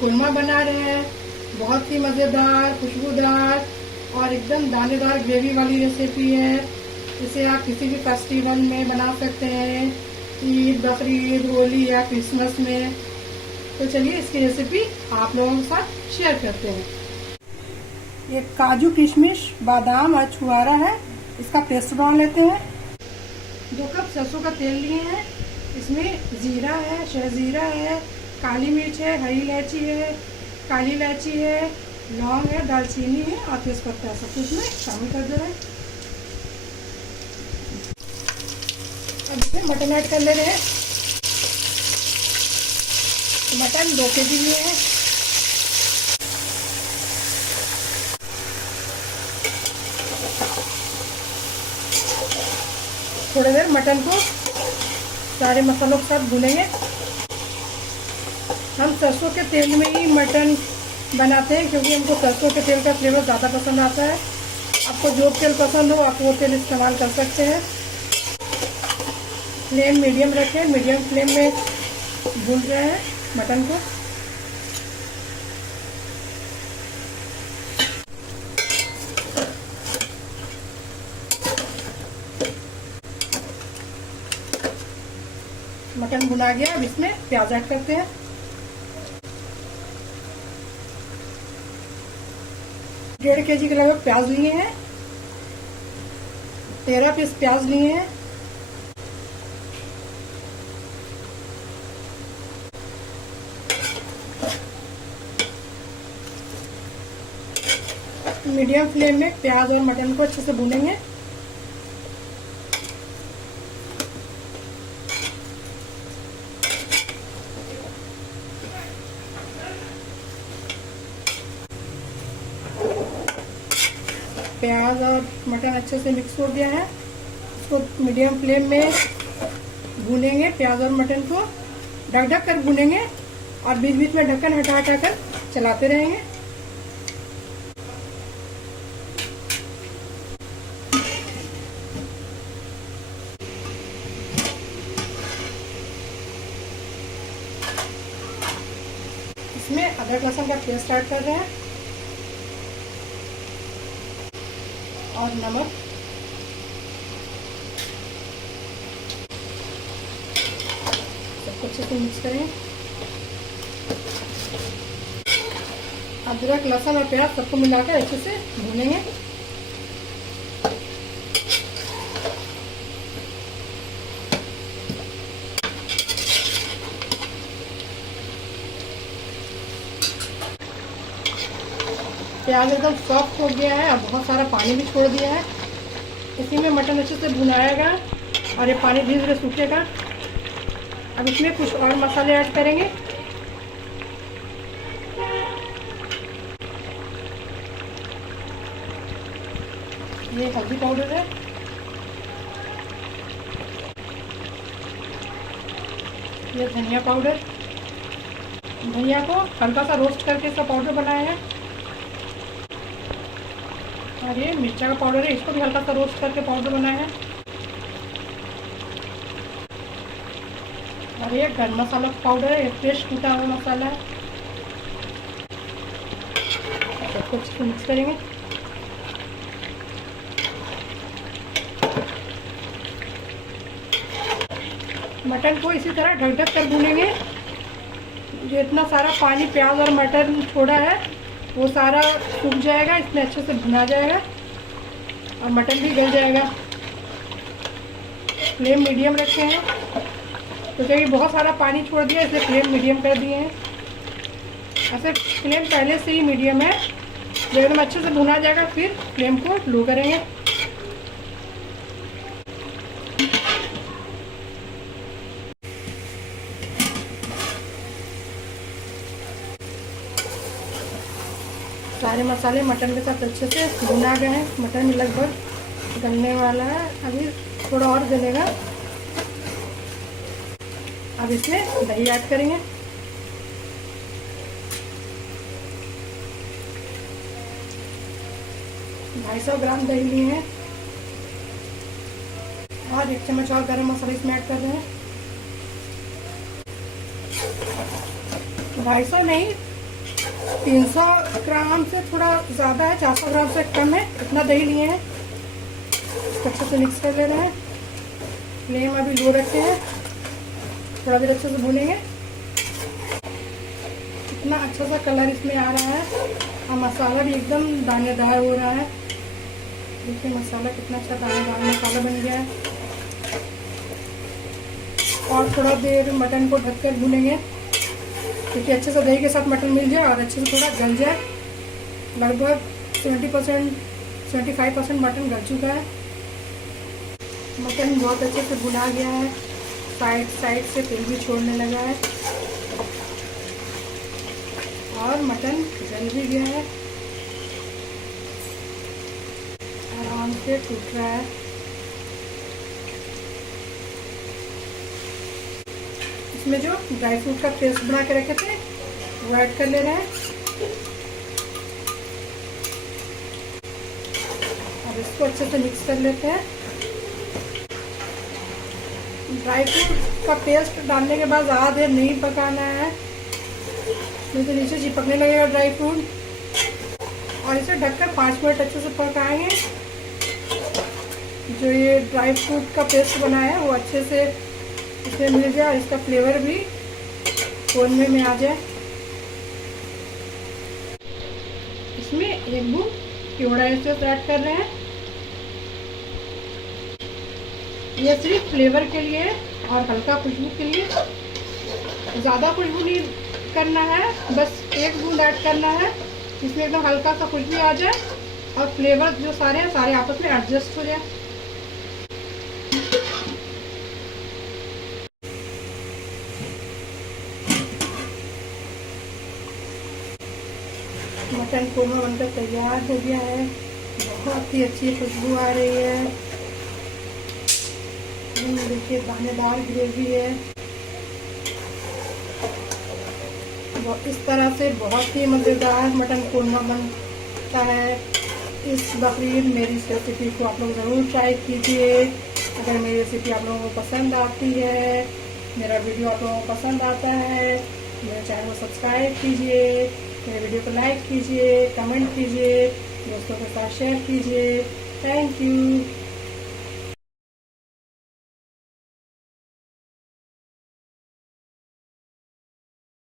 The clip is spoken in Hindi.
कुरमा बना रहे हैं। बहुत ही मज़ेदार, खुशबूदार और एकदम दानेदार ग्रेवी वाली रेसिपी है। इसे आप किसी भी फेस्टिवल में बना सकते हैं, ईद, बकरीद, होली या क्रिसमस में। तो चलिए इसकी रेसिपी आप लोगों के साथ शेयर करते हैं। ये काजू, किशमिश, बादाम और छुआरा है, इसका पेस्ट बना लेते हैं। 2 कप सरसों का तेल लिए हैं। इसमें जीरा है, शहजीरा है, काली मिर्च है, हरी इलायची है, काली इलायची है, लौंग है, दालचीनी है और तेजपत्ता है। सब कुछ में शामिल कर दे रहे हैं। अब इसमें मटन ऐड कर ले रहे हैं। मटन 2 kg लिए हैं। थोड़ी देर मटन को सारे मसालों के साथ भूनेंगे। हम सरसों के तेल में ही मटन बनाते हैं क्योंकि हमको सरसों के तेल का फ्लेवर ज़्यादा पसंद आता है। आपको जो तेल पसंद हो आप वो तेल इस्तेमाल कर सकते हैं। फ्लेम मीडियम रखें, मीडियम फ्लेम में भून रहे हैं मटन को। मटन भुना गया। अब इसमें प्याज ऐड करते हैं। डेढ़ kg के लगभग प्याज लिए हैं। 13 पीस प्याज लिए हैं। मीडियम फ्लेम में प्याज और मटन को अच्छे से भूनेंगे। प्याज और मटन अच्छे से मिक्स हो गया है। इसको मीडियम फ्लेम में भूनेंगे। प्याज और मटन को ढक ढक कर भूनेंगे और बीच बीच में ढक्कन हटा हटा कर चलाते रहेंगे। इसमें अदरक लहसुन का पेस्ट ऐड कर रहे हैं और नमक। सबको अच्छे से मिक्स करें। अदरक, लहसुन और प्याज सबको मिलाकर अच्छे से भूनेंगे। प्याज एकदम सॉफ्ट हो गया है और बहुत सारा पानी भी छोड़ दिया है। इसी में मटन अच्छे से भुनाएगा और ये पानी धीरे धीरे सूखेगा। अब इसमें कुछ और मसाले ऐड करेंगे। ये हल्दी पाउडर है, ये धनिया पाउडर। धनिया को हल्का सा रोस्ट करके इसका पाउडर बनाया है। और ये मिर्चा का पाउडर है, इसको भी हल्का सा रोस्ट करके पाउडर बनाया है। और ये गरम मसाला पाउडर है, ये फ्रेश कूटा हुआ मसाला है। सबको अच्छे से मिक्स करेंगे। मटन को इसी तरह ढक ढक कर भूनेंगे। जो इतना सारा पानी प्याज और मटन छोड़ा है वो सारा सूख जाएगा, इसमें अच्छे से भुना जाएगा और मटन भी गल जाएगा। फ्लेम मीडियम रखे हैं तो क्योंकि बहुत सारा पानी छोड़ दिया इसलिए फ्लेम मीडियम कर दिए हैं। ऐसे फ्लेम पहले से ही मीडियम है। जब एकदम अच्छे से भुना जाएगा फिर फ्लेम को लो करेंगे। सारे मसाले मटन के साथ अच्छे से भुना गए हैं। मटन लगभग गलने वाला है, अभी थोड़ा और गलेगा। अब इसमें दही ऐड करेंगे। ढाई 250 ग्राम दही लिए हैं और 1 चम्मच और गरम मसाला इसमें ऐड कर रहे हैं। 250 नहीं, 300 ग्राम से थोड़ा ज़्यादा है, 400 ग्राम से कम है, इतना दही लिए हैं। अच्छे से मिक्स कर ले रहे हैं। फ्लेम अभी लो रखे हैं, थोड़ा देर अच्छे से भूनेंगे। इतना अच्छा सा कलर इसमें आ रहा है और मसाला भी एकदम दानेदार हो रहा है। देखिए मसाला कितना अच्छा दानेदार मसाला बन गया है। और थोड़ा देर मटन को ढककर भूनेंगे, क्योंकि अच्छे से दही के साथ मटन मिल जाए और अच्छे से थोड़ा गल जाए। लगभग 75% मटन गल चुका है। मटन बहुत अच्छे से भुना गया है, साइड से तेल भी छोड़ने लगा है और मटन जल भी गया है, आराम से टूट रहा है। इसमें जो ड्राई फ्रूट का पेस्ट बना के रखे थे वो ऐड कर ले रहे हैं। अब इसको अच्छे से मिक्स कर लेते हैं। ड्राई फ्रूट का पेस्ट डालने के बाद ज़्यादा देर नहीं पकाना है, नहीं तो नीचे चिपकने लगेगा ड्राई फ्रूट। और इसे ढककर 5 मिनट अच्छे से पकाएंगे। जो ये ड्राई फ्रूट का पेस्ट बना है वो अच्छे से इसमें मिल जाए और इसका फ्लेवर भी कोरमे में आ जाए। इसमें 1 बूंद केवड़ा एसेंस ऐड कर रहे हैं। ये सिर्फ फ्लेवर के लिए और हल्का खुशबू के लिए, ज़्यादा खुशबू नहीं करना है, बस 1 बूंद ऐड करना है। इसमें एकदम हल्का सा खुशबू आ जाए और फ्लेवर जो सारे हैं सारे आपस में एडजस्ट हो जाए। मटन कोरमा बनकर तैयार हो गया है। बहुत ही अच्छी खुशबू आ रही है। देखिए दानेदार ग्रेवी है। इस तरह से बहुत ही मज़ेदार मटन कोरमा बनता है। इस बकरीद मेरी इस रेसिपी को आप लोग ज़रूर ट्राई कीजिए। अगर मेरी रेसिपी आप लोगों को पसंद आती है, मेरा वीडियो आप लोगों को पसंद आता है, मेरे चैनल को सब्सक्राइब कीजिए, मेरे वीडियो को लाइक कीजिए, कमेंट कीजिए, दोस्तों के साथ शेयर कीजिए। Thank you.